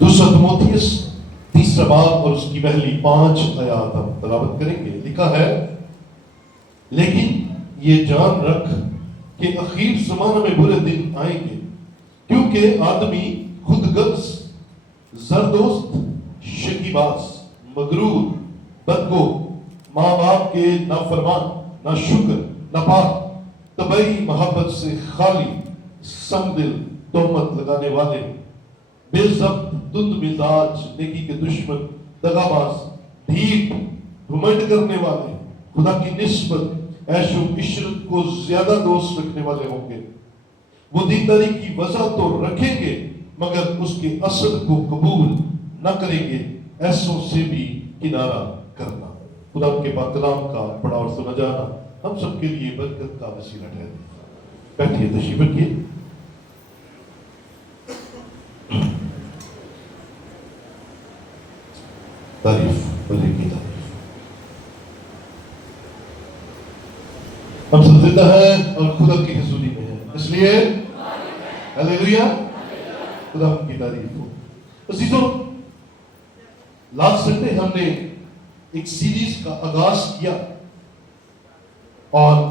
دوسرا تimotheus تیسرا باب اور اس کی پہلی 5 آیات ہم تلاوت کریں گے. لکھا ہے لیکن یہ جان رکھ کہ اخیر زمانہ میں برے دن آئیں گے کیونکہ آدمی خود غرض، زردوست، شکیباز، مغرور، بدگو، ماں باپ کے نافرمان، ناشکر، ناپاک، طبعی محبت سے خالی، سنگ دل، تہمت لگانے والے، بے ضبط، تند مزاج، نیکی کے دشمن، دغاباز، ڈھیٹ، گھمنڈ کرنے والے، خدا کی نسبت عیش و عشرت کو زیادہ دوست رکھنے والے ہوں گے. وہ دینداری کی وجہ تو رکھیں گے مگر اس کے اثر کو قبول نہ کریں گے. ایسوں سے بھی کنارہ کرنا. خدا کے پاک کلام کا پڑھا اور سنا جانا ہم سب کے لیے برکت کا وسیلہ ٹھہرے. بیٹھیے، تشریف رکھیے. تعریف بھلے کی تعریف. ہم سب زندہ ہیں اور خدا کی حضوری میں ہیں، اس لیے ہلیلویا، خدا کی تعریف ہو. عزیزوں، لاسٹ سنڈے ہم نے ایک سیریز کا آغاز کیا اور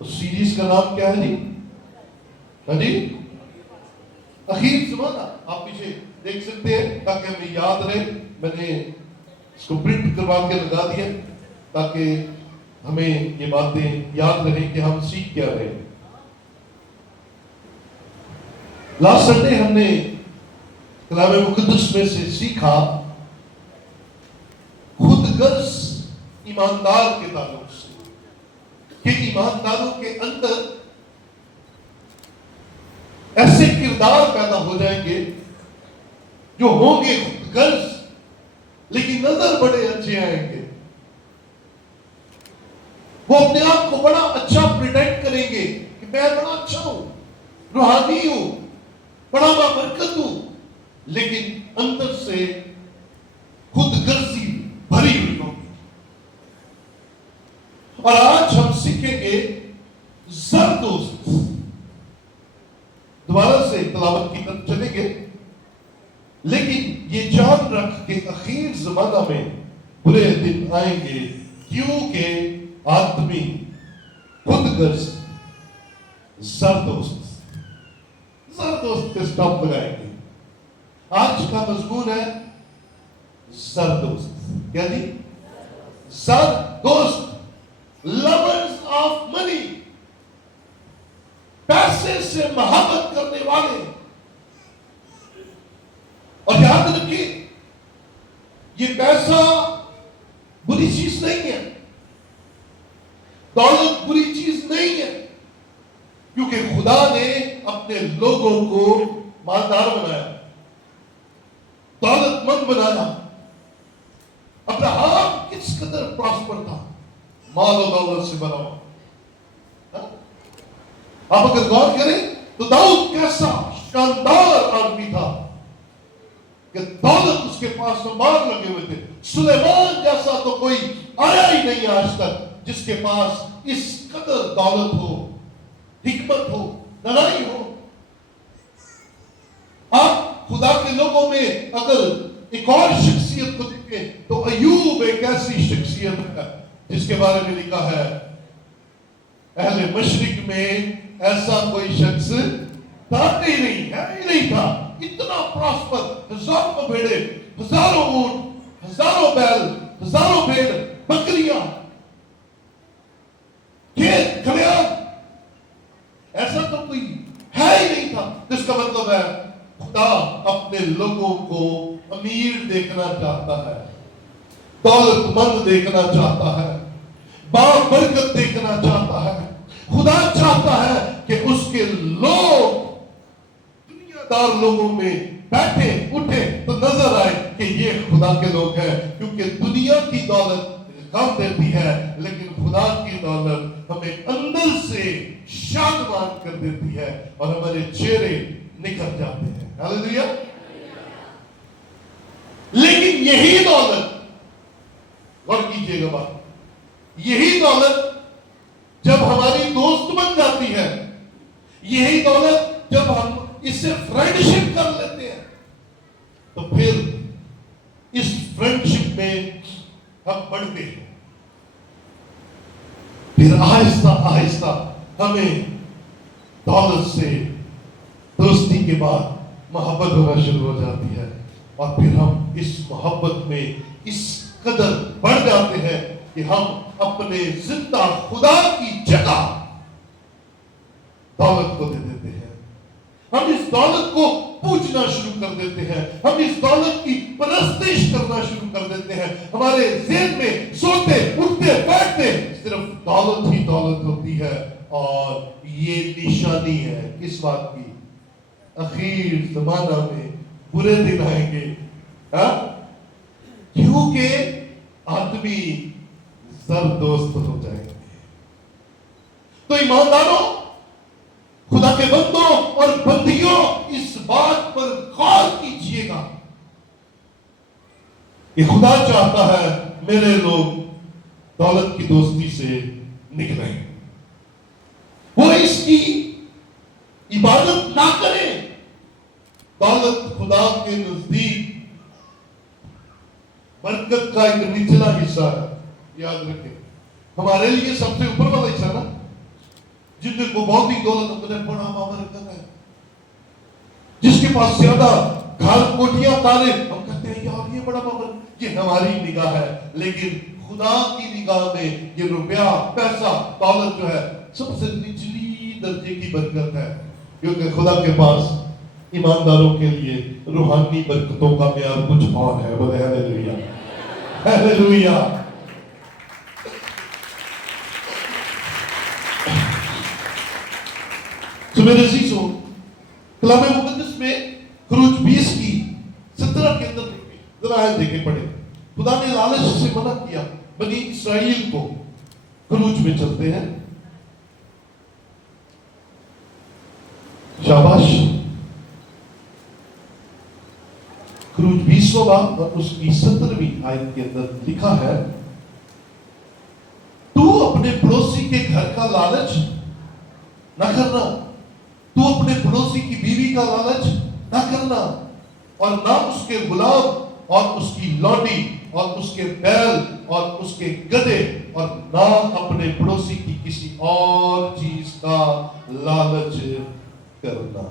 اس سیریز کا نام کیا ہے جی؟ ہاں جی، اخیر زمانہ. آپ پیچھے دیکھ سکتے ہیں تاکہ ہمیں یاد رہے. میں نے اس کو پرنٹ کروا کے لگا دیا تاکہ ہمیں یہ باتیں یاد رہیں کہ ہم سیکھ کیا رہے. لاسٹ سنڈے ہم نے کلام مقدس میں سے سیکھا خود غرض ایماندار کے تعلق سے کہ ایمانداروں کے اندر ایسے کردار پیدا ہو جائیں گے جو ہوں گے خود غرض لیکن نظر بڑے اچھے آئیں گے. وہ اپنے آپ کو بڑا اچھا پریٹیکٹ کریں گے کہ میں بڑا اچھا ہوں، روحانی ہوں، بڑا بابرکت ہوں، لیکن اندر سے خود غرضی بھری ہوئی ہوگی. اور آج ہم سیکھیں گے زردوست. دوبارہ سے تلاوت کی طرف چلیں گے. لیکن یہ جان رکھ کہ اخیر زمانہ میں برے دن آئیں گے کیونکہ آدمی خود غرض، زردوست پہ سٹاپ لگائیں گے. آج کا مضمون ہے زردوست. کیا جی؟ زردوست، لورز آف منی، پیسے سے محبت کرنے والے. اور یاد رکھیے یہ پیسہ بری چیز نہیں ہے، دولت بری چیز نہیں ہے، کیونکہ خدا نے اپنے لوگوں کو مالدار بنایا، دولت مند بنایا. ابراہیم کس قدر پراسپر تھا، مال و دولت سے بنا ہوا. آپ اگر غور کریں تو داؤد کیسا شاندار آدمی تھا کہ دولت اس کے پاس انبار لگے ہوئے تھے. سلیمان جیسا تو کوئی آیا ہی نہیں آج تک جس کے پاس اس قدر دولت ہو، حکمت ہو، دانائی ہو. آپ خدا کے لوگوں میں اگر ایک اور شخصیت کو دیکھیں تو ایوب ایک ایسی شخصیت ہے جس کے بارے میں لکھا ہے اہل مشرق میں ایسا کوئی شخص تھا ہی نہیں، ہے ہی نہیں تھا. اتنا پراسپر، ہزاروں بھیڑے، ہزاروں اونٹ، ہزاروں بیل، ہزاروں بھیڑ، بکریاں، کھیت کھلیان، ایسا تو کوئی ہے ہی نہیں تھا. جس کا مطلب ہے خدا اپنے لوگوں کو امیر دیکھنا چاہتا ہے، دولت مند دیکھنا چاہتا ہے، بابرکت دیکھنا چاہتا ہے. خدا چاہتا ہے کہ اس کے لوگ دنیا دار لوگوں میں بیٹھے اٹھے تو نظر آئے کہ یہ خدا کے لوگ ہیں. کیونکہ دنیا کی دولت کام دیتی ہے لیکن خدا کی دولت ہمیں اندر سے شادمان کر دیتی ہے اور ہمارے چہرے نکھر جاتے ہیں. ہاللیلویا. لیکن یہی دولت، غور کیجئے گا بات، یہی دولت جب ہماری دوست بن جاتی ہے، یہی دولت جب اس سے فرینڈشپ کر لیتے ہیں تو پھر اس فرینڈشپ میں ہم بڑھتے ہیں، پھر آہستہ آہستہ ہمیں دولت سے دوستی کے بعد محبت ہونا شروع ہو جاتی ہے، اور پھر ہم اس محبت میں اس قدر بڑھ جاتے ہیں کہ ہم اپنے زندہ خدا کی جگہ دولت کو دے دیتے ہیں، ہم اس دولت کو پوجنا شروع کر دیتے ہیں، ہم اس دولت کی پرستش کرنا شروع کر دیتے ہیں، ہمارے ذہن میں سوتے اٹھتے بیٹھتے صرف دولت ہی دولت ہوتی ہے، اور یہ نشانی ہے کس بات کی؟ اخیر زمانہ میں برے دن آئیں گے، کیونکہ آدمی زردوست ہو جائیں گے۔ تو ایمانداروں، خدا کے بندوں اور بندیوں، اس بات پر غور کیجئے گا کہ خدا چاہتا ہے میرے لوگ دولت کی دوستی سے نکلیں، وہ اس کی عبادت نہ کریں۔ دولت خدا کے نزدیک برکت کا ایک نچلا حصہ ہے، یاد رکھیں، ہمارے لیے سب سے اوپر والا حصہ نا، جن کو بہت ہی دولت اپنے بڑا برکت ہے، جس کے پاس زیادہ گھر کوٹیاں تارے، ہم کہتے ہیں یار یہ بڑا برکت، یہ ہماری نگاہ ہے، لیکن خدا کی نگاہ میں یہ روپیہ، پیسہ، دولت جو ہے سب سے نچلی درجے کی برکت ہے، کیونکہ خدا کے پاس ایمانداروں کے لیے روحانی برکتوں کا معیار کچھ اور ہے۔ بولے ہیلیلویا، ہیلیلویا۔ تو میرے عزیزوں، کلام مقدس میں خروج 20 کی 17 کے اندر ذرا آیت دیکھیں پڑھیں، خدا نے لالچ سے منع کیا بنی اسرائیل کو، خروج میں چلتے ہیں، شاباش، خروج 20واں باب اور اس کی 17ویں آیت کے اندر لکھا ہے، تو اپنے پڑوسی کے گھر کا لالچ نہ کرنا، تو اپنے پڑوسی کی بیوی کا لالچ نہ کرنا، اور نہ اس کے غلام اور اس کی لونڈی اور اس کے بیل اور اس کے گدھے، اور نہ اپنے پڑوسی کی کسی اور چیز کا لالچ کرنا۔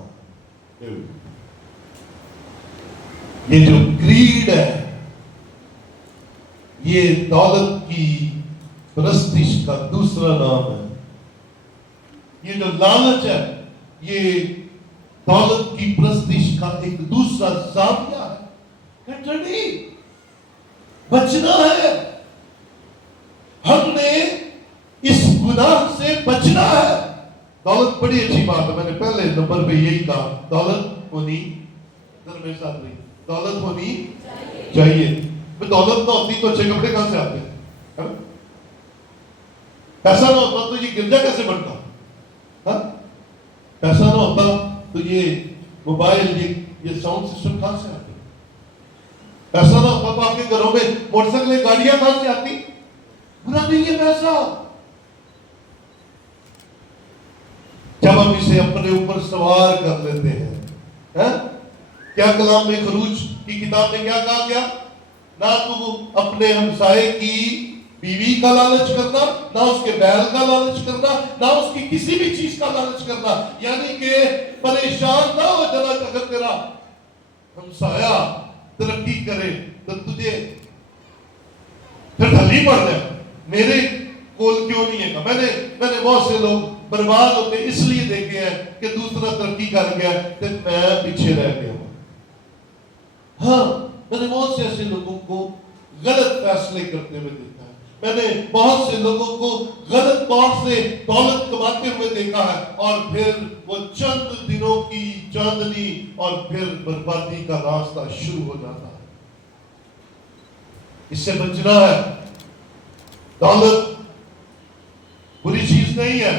یہ جو گریڈ ہے، یہ دولت کی پرستش کا دوسرا نام ہے، یہ جو لالچ ہے یہ دولت کی پرستش کا ایک دوسرا زاویہ ہے۔ بچنا ہے، ہم نے اس گناہ سے بچنا ہے۔ دولت بڑی اچھی بات ہے، میں نے پہلے نمبر پہ یہی کہا، دولت ہونی دولت ہونی چاہیے۔ دولت نہ ہوتی تو اچھے کپڑے کہاں سے آتے ہیں؟ پیسہ نہ ہوتا تو یہ گرجا کیسے بنتا؟ پیسہ نہ ہوتا تو یہ موبائل، یہ ساؤنڈ سسٹم کہاں سے آتے؟ پیسہ نہ ہوتا تو آپ کے گھروں میں موٹر سائیکلیں، گاڑیاں کہاں سے آتی؟ برا نہیں ہے پیسہ، جب ہم اسے اپنے اوپر سوار کر لیتے ہیں۔ کیا کلام میں خروج کی کتاب میں کیا کہا گیا؟ نہ تو اپنے ہمسائے کی بیوی کا لالچ کرنا، نہ اس کے بیل کا لالچ کرنا، نہ اس کی کسی بھی چیز کا لالچ کرنا، یعنی کہ پریشان نہ ہو جانا اگر تیرا ہمسایہ ترقی کرے تو تجھے پھر ڈھلی پڑ جائے، میرے کول کیوں نہیں ہے؟ میں نے بہت سے لوگ برباد ہوتے اس لیے دیکھے ہیں کہ دوسرا ترقی کر گیا تو میں پیچھے رہ گیا ہوں۔ ہاں، میں نے بہت سے ایسے لوگوں کو غلط فیصلے کرتے ہوئے دیکھا ہے، میں نے بہت سے لوگوں کو غلط طور سے دولت کماتے ہوئے دیکھا ہے، اور پھر وہ چند دنوں کی چاندنی اور پھر بربادی کا راستہ شروع ہو جاتا ہے۔ اس سے بچنا ہے۔ دولت بری چیز نہیں ہے،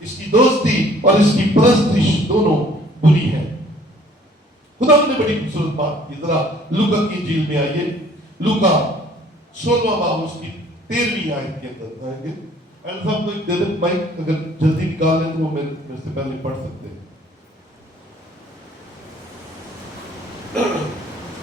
اس کی دوستی اور اس کی پرستش دونوں بری ہے۔ خدا نے بڑی خوبصورت بات کی، ذرا لوکا کی انجیل میں آئیے، لوکا 16واں باب اس کی 13ویں آیت کے اندر آئیں گے۔ صاحب کو ایک دے دیں مائک، اگر جلدی نکال لیں تو وہ میرے سے پہلے پڑھ سکتے ہیں۔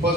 1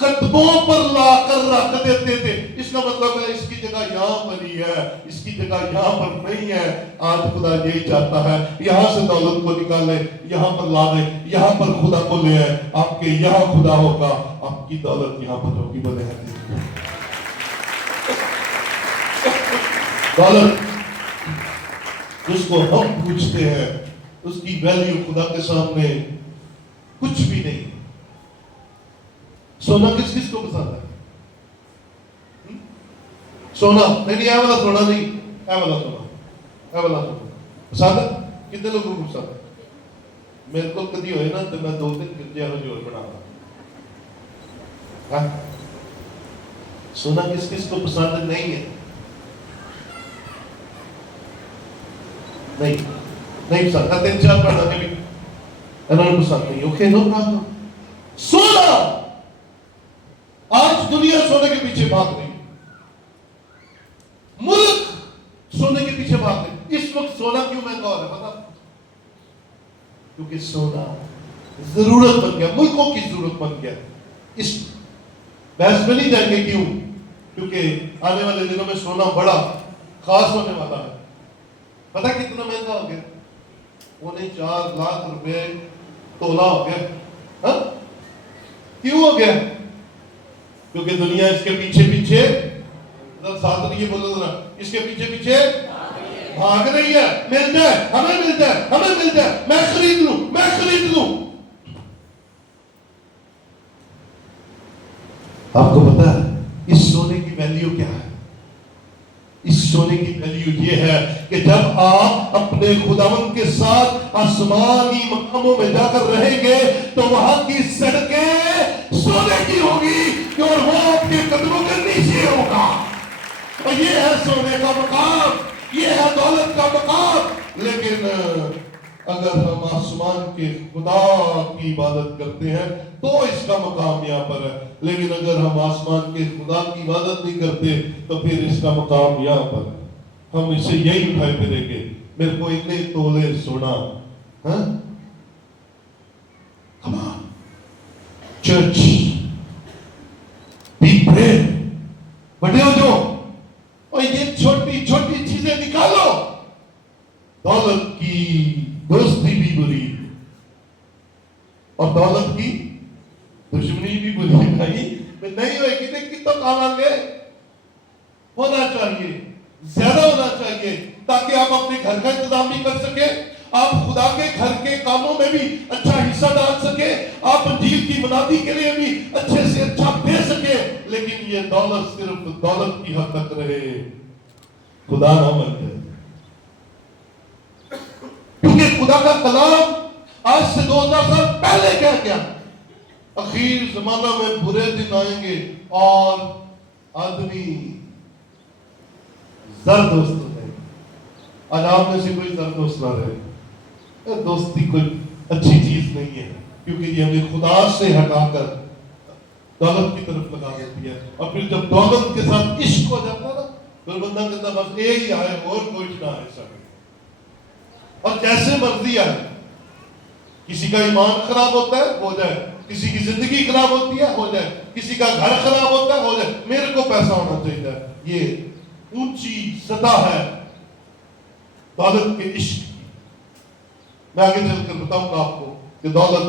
قدموں پر لا کر رکھ دیتے تھے. اس کا مطلب ہے اس کی جگہ یہاں پر ہی ہے, اس کی جگہ یہاں پر نہیں ہے. آج خدا یہی چاہتا ہے, یہاں سے دولت کو نکالے, یہاں پر لا دے, یہاں پر خدا کو لے آئے. آپ کے یہاں خدا ہوگا, آپ کی دولت یہاں پر ہوگی. بولے دولت جس کو ہم پوچھتے ہیں اس کی ویلیو خدا کے سامنے کچھ بھی نہیں. سونا کس کس کو پسند ہے؟ سونا نہیں, اے والا سونا نہیں, اے والا سونا, اے والا سونا پسند ہے. کتنے لوگوں کو پسند ہے؟ میرے کو کدی ہوئے نا تو میں 2 دن گرجے ہو جوڑ بنا رہا. سونا کس کس کو پسند نہیں ہے؟ نہیں پسند. 3-4 پڑھنا بھی انہوں نے پسند نہیں. Okay, no problem. سونا آج دنیا سونے کے پیچھے بھاگ رہی ہے, ملک سونے کے پیچھے بھاگ رہے. اس وقت سونا کیوں مہنگا ہو رہا ہے پتا؟ کیونکہ سونا ضرورت بن گیا, ملکوں کی ضرورت بن گیا. اس بحث میں نہیں جائیں گے کیوں, کیونکہ آنے والے دنوں میں سونا بڑا خاص ہونے والا ہے. پتا کتنا مہنگا ہو گیا؟ 4 لاکھ روپے تولا ہو گیا. کیوں ہو گیا؟ کیونکہ دنیا اس کے پیچھے پیچھے ساتھ نہیں بولو ذرا, اس کے پیچھے پیچھے بھاگ رہی ہے. مل جائے ہمیں, مل جائے ہمیں, مل جائے, میں خرید لوں, میں خرید لوں. آپ کو پتا ہے اس سونے کی ویلیو کیا ہے؟ اس سونے کی ویلیو یہ ہے کہ جب آپ اپنے خداوند کے ساتھ آسمانی مقاموں میں جا کر رہیں گے تو وہاں کی سڑکیں سونے کی ہوگی اور وہ آپ کے قدموں کے نیچے ہوگا. اور یہ ہے سونے کا مقام, یہ ہے دولت کا مقام. لیکن اگر ہم آسمان کے خدا کی عبادت کرتے ہیں تو اس کا مقام یہاں پر ہے. لیکن اگر ہم آسمان کے خدا کی عبادت نہیں کرتے تو پھر اس کا مقام یہاں پر ہے. ہم اسے یہی اٹھائے پھریں گے. میرے کو اتنے تولے سونا. Come on, church, be brave. بڑے ہو جو, اور یہ چھوٹی چھوٹی چیزیں نکالو. دولت کی دوستی بھی بری اور دولت کی دشمنی بھی بری. نہیں ہوئے گی لیکن تو کام آگے ہونا چاہیے, زیادہ ہونا چاہیے, تاکہ آپ اپنے گھر کا انتظام بھی کر سکیں, آپ خدا کے گھر کے کاموں میں بھی اچھا حصہ ڈال سکے, آپ انجیل کی منادی کے لیے بھی اچھے سے اچھا دے سکے. لیکن یہ دولت صرف دولت کی حد تک رہے, خدا نہ بن جائے. کیونکہ خدا کا کلام آج سے 2000 سال پہلے کیا کیا, اخیر زمانہ میں برے دن آئیں گے اور آدمی زر دوست ہو جائے. آج آپ میں سے کوئی زر دوست نہ رہے. دوستی کوئی اچھی چیز نہیں ہے, کیونکہ یہ ہمیں خدا سے ہٹا کر دولت کی طرف لگا دیتی ہے. اور پھر جب دولت کے ساتھ عشق ہو جاتا ہے نا, پھر بندہ کہتا بس ایک ہی آئے اور کوئی نہ آئے سکے, اور جیسے مرضی آئے. کسی کا ایمان خراب ہوتا ہے ہو جائے, کسی کی زندگی خراب ہوتی ہے ہو جائے, کسی کا گھر خراب ہوتا ہے ہو جائے, میرے کو پیسہ ہونا چاہیے. یہ اونچی سطح ہے دولت کے عشق کی. میں آگے چل کر بتاؤں گا آپ کو کہ دولت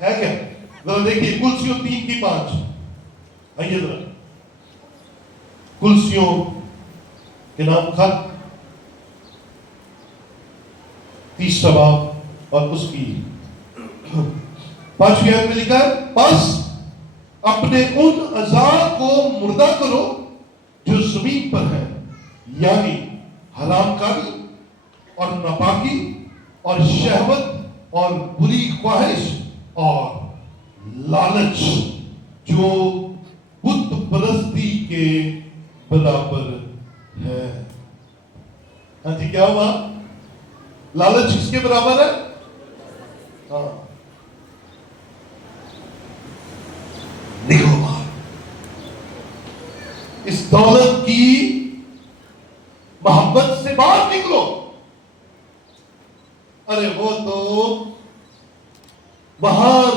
ہے کیا. ذرا دیکھیے کلسیوں 3:5. آئیے ذرا کلسیوں کے نام خط 30 باب اور اس کی 5ویں آیت میں لکھا ہے, بس اپنے ان اعضاء کو مردہ کرو جو زمین پر ہے, یعنی حرام کاری اور ناپاکی اور شہوت اور بری خواہش اور لالچ جو بت پرستی کے برابر ہے. ہاں جی, کیا ہوا؟ لالچ کس کے برابر ہے؟ ہاں, نکلو باہر اس دولت کی محبت سے, باہر نکلو. ارے وہ تو باہر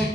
1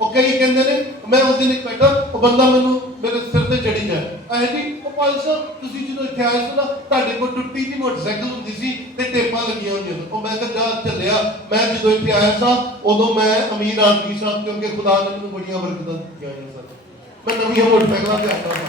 ਉਹ ਕਈ ਕਹਿੰਦੇ ਨੇ ਮੈਂ ਉਸ ਦਿਨ ਇੱਕ ਬੈਠਾ, ਉਹ ਬੰਦਾ ਮੈਨੂੰ ਮੇਰੇ ਸਿਰ ਤੇ ਚੜੀ ਜਾਏ ਐ ਜੀ, ਉਹ ਭਾਈ ਸਾਹਿਬ ਤੁਸੀਂ ਜਦੋਂ ਇੱਥੇ ਆਏ ਸੀ ਨਾ, ਤੁਹਾਡੇ ਕੋਲ ਟੁੱਟੀ ਦੀ ਮੋਟਰਸਾਈਕਲ ਹੁੰਦੀ ਸੀ ਤੇ ਟੇਪਾਂ ਲੱਗੀਆਂ ਹੁੰਦੀਆਂ ਸੀ। ਉਹ ਮੈਂ ਕਿਹਾ ਜਾ ਚੱਲਿਆ, ਮੈਂ ਜਦੋਂ ਇੱਥੇ ਆਇਆ ਸਾਂ ਉਦੋਂ ਮੈਂ ਅਮੀਰ ਆਦਮੀ ਸਾਂ, ਕਿਉਂਕਿ ਖੁਦਾ ਨੇ ਮੈਨੂੰ ਬੜੀਆਂ ਬਰਕਤਾਂ ਦਿੱਤੀਆਂ ਹੋਈਆਂ ਸਨ। ਮੈਂ ਨਵੀਆਂ ਮੋਟਰਸਾਈਕਲਾਂ ਤੇ ਆਉਂਦਾ ਸਾਂ।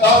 10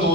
2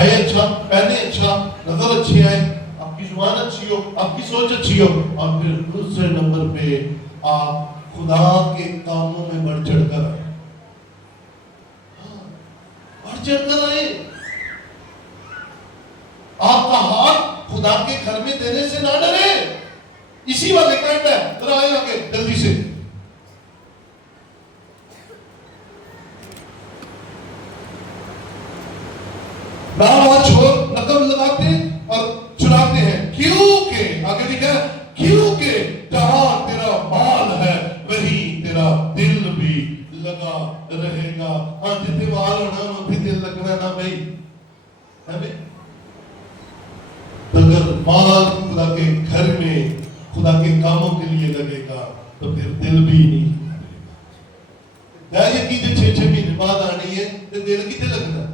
کھائے اچھا, پہنے اچھا, نظر اچھی آئے, آپ کی زبان اچھی ہو, آپ کی سوچ اچھی ہو, اور پھر دوسرے نمبر پہ آپ خدا کے کاموں میں بڑھ چڑھ کر آئے, بڑھ چڑھ کر آئے. آپ کا ہاتھ خدا کے گھر میں دینے سے نہ ڈرے, اسی والے کانٹ ہے, ذرا آئے آگے جلدی سے. نام چھوڑ نقم لگاتے اور چراتے ہیں, کیونکہ آگے لکھا ہے کیونکہ جہاں تیرا مال ہے وہی تیرا دل بھی لگا رہے گا. ہاں جتنے مال ہونا وہی دل لگنا نا بھائی, ہے بھائی. اگر مال خدا کے گھر میں خدا کے کاموں کے لیے لگے گا تو پھر دل بھی نہیں لگے گا. یہ کی جو 6 مہینے بعد آنی ہے تو دل کتنے لگنا.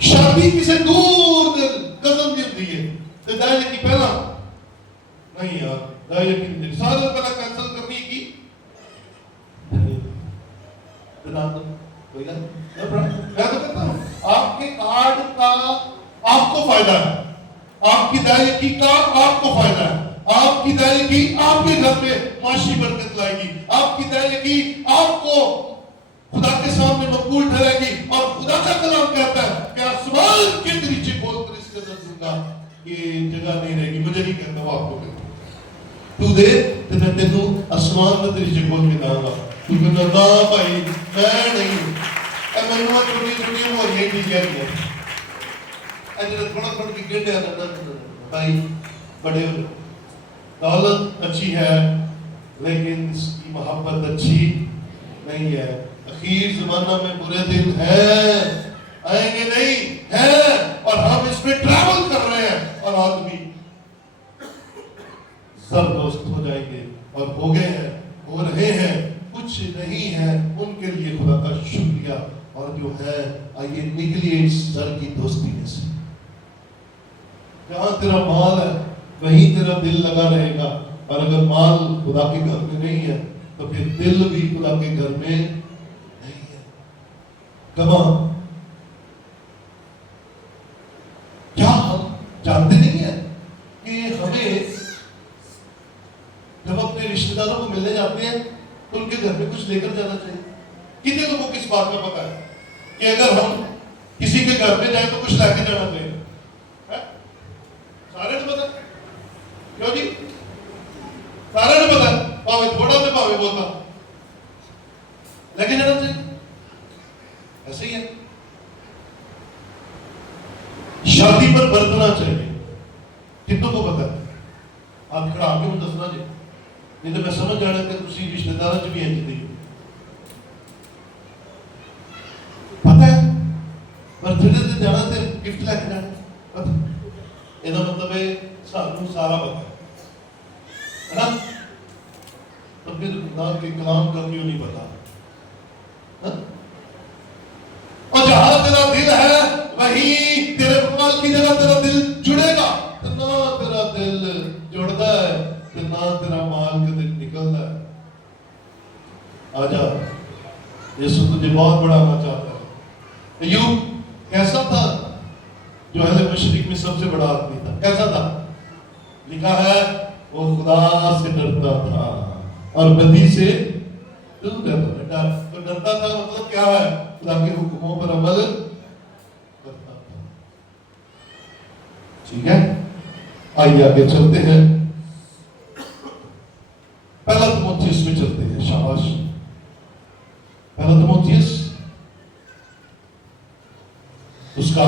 شادی کسے دور دل قسم دی ہوتی ہے تو دائیں کی پہلا نہیں یار, دائیں کی سارے پہلا کینسل کرنی کی بنا دو کوئی گا. میں تو کہتا ہوں آپ کے کارڈ کا آپ کو فائدہ ہے, آپ کی دائرگی کا آپ کو فائدہ ہے, آپ کی دائرگی آپ کے گھر میں معاشی برکت لائے گی, آپ کی دائرگی آپ کو خدا کے سامنے مقبول ٹھہرے گی. اور خدا کا کلام کہتا ہے کہ آسمان کے نیچے کھول کر اس کے اندر دوں گا, یہ جگہ نہیں رہے گی. مجھے نہیں کہتا, وہ آپ کو کہتا تو دے تو میں تینوں آسمان میں نیچے کھول کے داں گا. تو کہتا نا بھائی میں نہیں, اے منوہ چھوٹی وہ یہ نہیں کہہ گیا, اے جنہا تھوڑا تھوڑا کی گنڈے آتا بھائی بڑے ہو. دولت اچھی ہے لیکن اس کی محبت اچھی نہیں ہے. اخیر زمانہ میں برے دن ہیں, آئیں گے نہیں ہیں, اور ہم اس میں ٹریول کر رہے ہیں, اور آدمی زبردست ہو جائیں گے اور ہو گئے ہیں, ہو رہے ہیں, کچھ نہیں ہے. ان کے لیے خدا کا شکریہ. اور جو ہے آئیے نکلیے اس سر کی دوستی میں سے. جہاں تیرا مال ہے وہیں تیرا دل لگا رہے گا, اور اگر مال خدا کے گھر میں نہیں ہے تو پھر دل بھی خدا کے گھر میں نہیں ہے. کماں کیا ہم جانتے نہیں ہیں کہ ہمیں جب اپنے رشتہ داروں کو ملنے جاتے ہیں تو ان کے گھر میں کچھ لے کر جانا چاہیے. کتنے لوگوں کو اس بات میں پتا ہے کہ اگر ہم کسی کے گھر میں جائیں تو کچھ لا کے جانا چاہیے؟ سارے نے پتا, کیوں جی سارے نے پتا, پاوے تھوڑا میں پاوے بولتا لے کے جانا چاہیے. ایسے ہی ہے شادی پر برتنا چاہیے. کتنوں کو پتا ہے؟ آپ کھڑا آپ کے مجھے دسنا جی, نہیں تو میں سمجھ جانا کہ تسی رشتہ داروں چ بھی ہیں جی پتا ہے. برتھڈے تے جانا تے گفٹ لے کے جانا پتا, یہ مطلب ہے سانوں سارا پتا ہے نا. تو پھر خدا کے کلام کا کیوں نہیں پتا؟ اور جہاں تیرا دل ہے وہی تیرے مال کی جگہ تیرا دل جڑے گا. نہ تیرا دل جڑتا ہے تو نہ تیرا مال کا دل نکلتا ہے. آجا یسوع تجھے بہت بڑھانا چاہتا ہے. ایوب کیسا تھا جو اہل مشرق میں سب سے بڑا آدمی تھا؟ کیسا تھا؟ لکھا ہے وہ خدا سے ڈرتا تھا اور بدی سے دور رہتا تھا. تو ڈرتا تھا مطلب کیا ہے؟ خدا کے حکموں پر عمل کرتا تھا. ٹھیک ہے, آئیے آگے چلتے ہیں. پہلا تimotheus میں چلتے ہیں. شاباش. پہلا تimotheus اس کا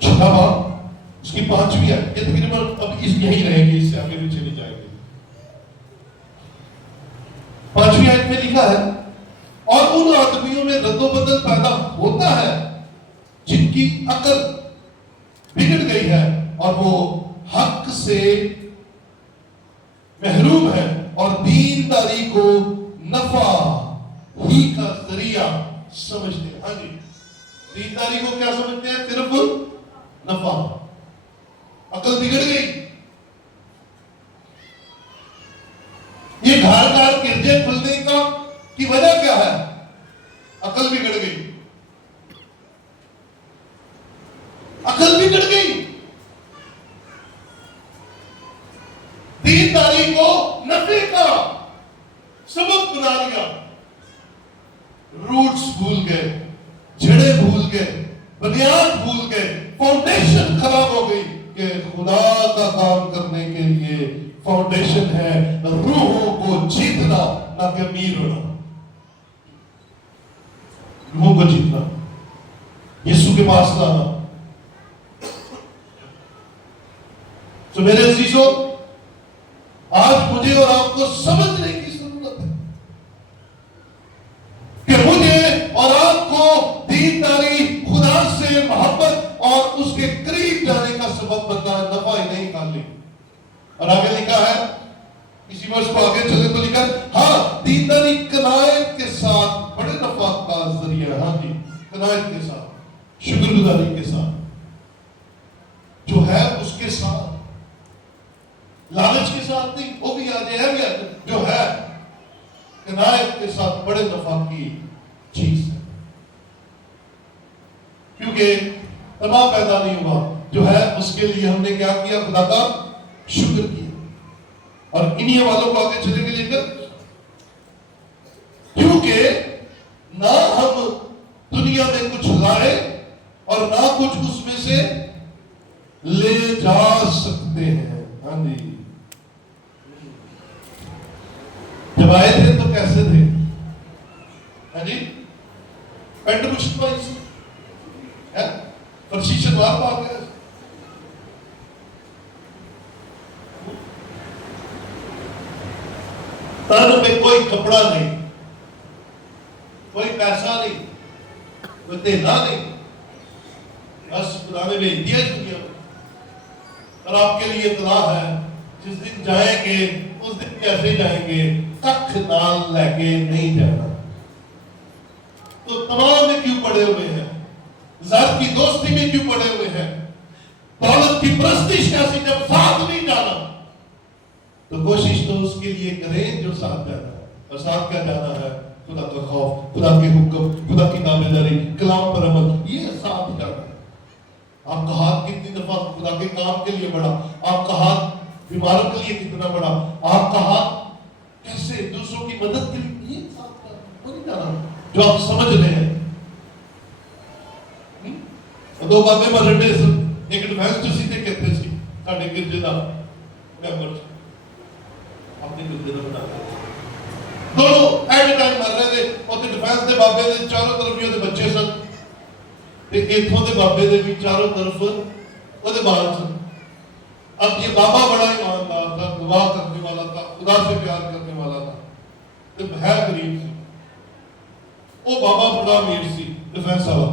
6 باب اس کی 5ویں ہے. یہ تقریباً اب اس یہی رہے گی, اس سے آگے پیچھے نہیں جائے گی. 5ویں آیت میں لکھا ہے اور ان آدمیوں میں رد و بدل پیدا ہوتا ہے جن کی عقل بگڑ گئی ہے اور وہ حق سے محروم ہے اور دینداری کو نفع ہی کا ذریعہ سمجھتے ہیں. ہاں جی, دینداری کو کیا سمجھتے ہیں؟ صرف نفع. عقل بگڑ گئی. یہ گھر گھر گرجے کھلنے کا کی وجہ کیا ہے؟ عقل بگڑ گئی. بنا لیا, روٹس بھول گئے, جڑیں بھول گئے, بنیاد بھول گئے, فاؤنڈیشن خراب ہو گئی کہ خدا کا کام کرنے کے لیے فاؤنڈیشن ہے روحوں کو جیتنا, نہ کہ امیر ہونا. روحوں کو جیتنا, یسوع کے پاس لانا. تو میرے عزیزوں, آج مجھے اور آپ کو سمجھنے کی ضرورت ہے کہ مجھے اور آپ کو دینداری خدا سے محبت اور اس کے قریب جانے کا سبب بننا ہے, نفع ہی نہیں خالی. اور آگے لکھا ہے, اسی ورس کو آگے چلے تو لکھا ہے, ہاں دینداری قناعت کے ساتھ بڑے نفع کا ذریعہ ہے. ہاں جی, قناعت کے ساتھ, شکر گزاری کے ساتھ, جو ہے اس کے ساتھ, لالچ کے ساتھ نہیں, وہ بھی آج ہے, جو ہے قناعت کے ساتھ بڑے نفع کی چیز ہے. کیونکہ تباہ پیدا نہیں ہوا, جو ہے اس کے لیے ہم نے کیا کیا, خدا کا شکر کیا. اور انہی والوں کو آگے چلے کے لے کر, کیونکہ نہ ہم دنیا میں کچھ لائے اور نہ کچھ اس میں سے لے جا سکتے ہیں. ہاں جی, جب آئے تھے تو کیسے تھے؟ ہاں جی, پینٹ مشت پائی سی ہے, فرشی شلوار پا گئے, تن میں کوئی کپڑا نہیں, کوئی پیسہ نہیں, کوئی تیلا نہیں, بس خدا نے بھیج دیا دنیا میں. اور آپ کے لیے اطلاع ہے, جس دن جائیں گے اس دن کیسے جائیں گے, ککھ نال لے کے نہیں جانا. تو تمام میں کیوں پڑے ہوئے ہیں, ذات کی دوستی میں کیوں پڑے ہوئے ہیں, دولت کی پرستش کیسی جب ساتھ نہیں جانا, تو کوشش تو اس کے لیے کریں جو ساتھ جانا ہے. اور ساتھ کیا جانا ہے, خدا کا خوف, خدا کے حکم, خدا کی تابعداری, کلام پر عمل, یہ ساتھ جانا ہے. آپ کا ہاتھ کتنی دفعہ خدا کے کام کے لیے بڑھا, آپ کا ہاتھ بیماروں کے لیے کتنا بڑا, آپ کا ہاتھ کیسے دوسروں کی مدد کے لیے, یہ ساتھ جانا جو آپ سمجھ رہے ہیں. دو بابے مرڈے ایک ایڈوانس سی تے کہتے سی ساڈے گرجے دا ممبر اپنے گرجے دا بنا دونوں ایٹ ٹائم مر رہے تھے. اور ڈیفینس دے بابے دے چاروں طرف ہی دے بچے سن, تے ایتھوں دے بابے دے بھی چاروں طرف وہ دے بال سن. اب یہ بابا بڑا ایماندار تھا, دعا کرنے والا تھا, خدا سے پیار کرنے والا تھا, تے ہے غریب سی. وہ بابا بڑا امیر سی ڈیفینس والا.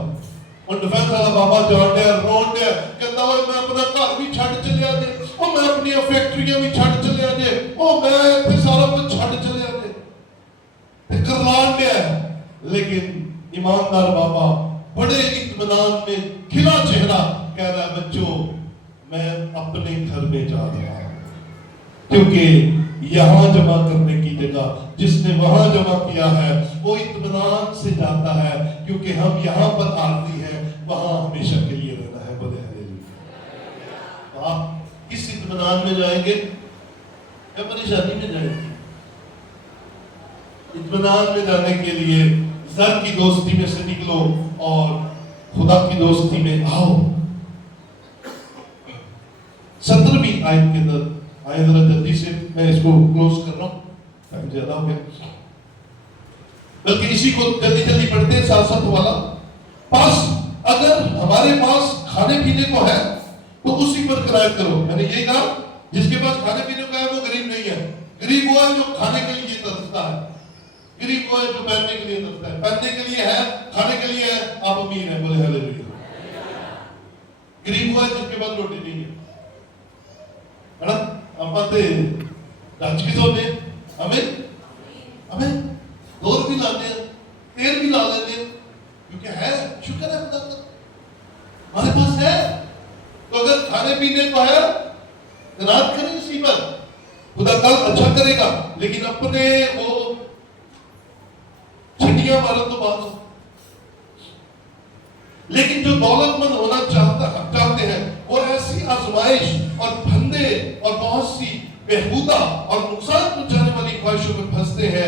اور ڈیفینس والا بابا جان ڈیا, رون ڈیا, کہتا ہوئے میں اپنا گھر بھی چھڈ چلیا جے, او میں اپنی فیکٹریاں بھی چھڈ چلیا جے, او میں اتنے سارا کچھ چھڈ چلیا جے, تے کرلان ڈیا. لیکن ایماندار بابا بڑے اطمینان میں کھلا چہرہ کہہ رہا ہے, بچوں میں اپنے گھر میں جا رہا ہوں, کیونکہ یہاں جمع کرنے کی جگہ جس نے وہاں جمع کیا ہے وہ اطمینان سے جاتا ہے, کیونکہ ہم یہاں پر عارضی ہیں, وہاں ہمیشہ کے لیے رہنا ہے. بولے ہلیلویا. آپ کس اطمینان میں جائیں گے, کیا پریشانی میں جائیں گے؟ اطمینان میں جانے کے لیے زر کی دوستی میں سے نکلو اور خدا کی دوستی میں آؤ. 17ویں آیت کے اندر آئے, ذرا جلدی سے میں اس کو کلوز کر رہا ہوں, ٹائم زیادہ ہو گیا, بلکہ اسی کو جلدی جلدی پڑھتے ہیں ساتھ ساتھ والا. پاس اگر ہمارے پاس کھانے پینے کو ہے تو اسی پر قناعت کرو. میں نے یہ کہا جس کے پاس کھانے پینے کو ہے وہ غریب نہیں ہے. غریب وہ ہے جو کھانے کے لیے ترستا ہے, غریب وہ ہے جو پہننے کے لیے ترستا ہے. پہننے کے لیے ہے, کھانے کے لیے ہے, آپ امیر ہیں. بولے ہلیلویا. غریب وہ ہے جس کے پاس روٹی نہیں ہے. ہمیں دور بھی لاتے ہیں, تیل بھی لا لیتے ہیں, کیونکہ ہے, شکر ہے خدا کا ہمارے پاس ہے. تو اگر کھانے پینے کو ہے قناعت کریں اسی پر, خدا کل اچھا کرے گا. لیکن اپنے وہ چھٹیاں مارن تو بات ہو. لیکن جو دولت مند ہونا چاہتے ہیں وہ ایسی آزمائش اور پھندے اور بہت سی بہبودہ اور نقصان پہنچانے والی خواہشوں میں پھنستے ہیں